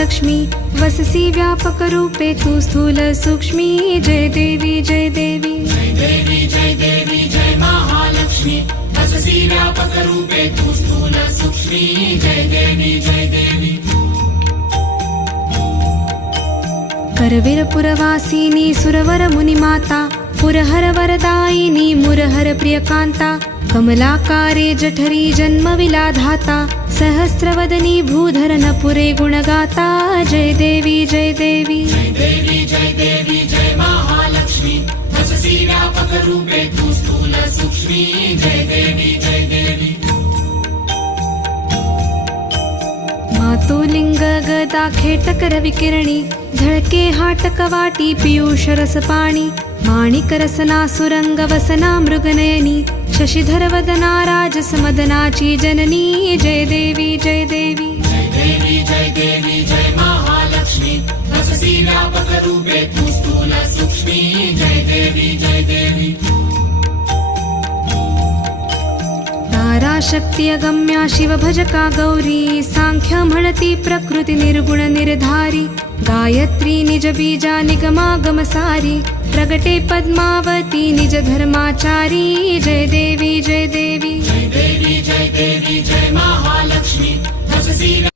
महालक्ष्मी वससी व्यापक रूपे तू स्थूल सूक्ष्मी जय देवी जय देवी जय देवी जय देवी जय महालक्ष्मी वससी व्यापक रूपे तू स्थूल सूक्ष्मी जय देवी जय देवी करवीर पुरवासिनी सुरवर मुनिमाता पुरहर वरदायिनी मुरहर प्रियकांता कमलाकारे जठरी जन्मविलाधाता सहस्रवदनी भूधरन पुरे गुणगाता जय देवी जय देवी जय देवी जय देवी जय महालक्ष्मी वससी व्यापक रूपे तू स्थूल सूक्ष्मी जय देवी जय देवी मातुलिंग गदा खेटक रविकिरणी झळके हाटक वाटी पीयूष रस पाणी माणिक रसना सुरंग वसना मृगनयनी शशिधर वदना राजस मदनाची जननी जय देवी जय देवी जय देवी जय देवी जय महालक्ष्मी वससी व्यापक रूपे तू स्थूल सूक्ष्मी जय देवी जय देवी तारा शक्ती अगम्या शिव भजका गौरी सांख्य म्हणती प्रकृती निर्गुण निर्धारी गायत्री निज बीजा निगमागम सारी प्रगटे पद्मावती निज धर्माचारी जय देवी जय देवी जय देवी जय देवी जय महालक्ष्मी वससी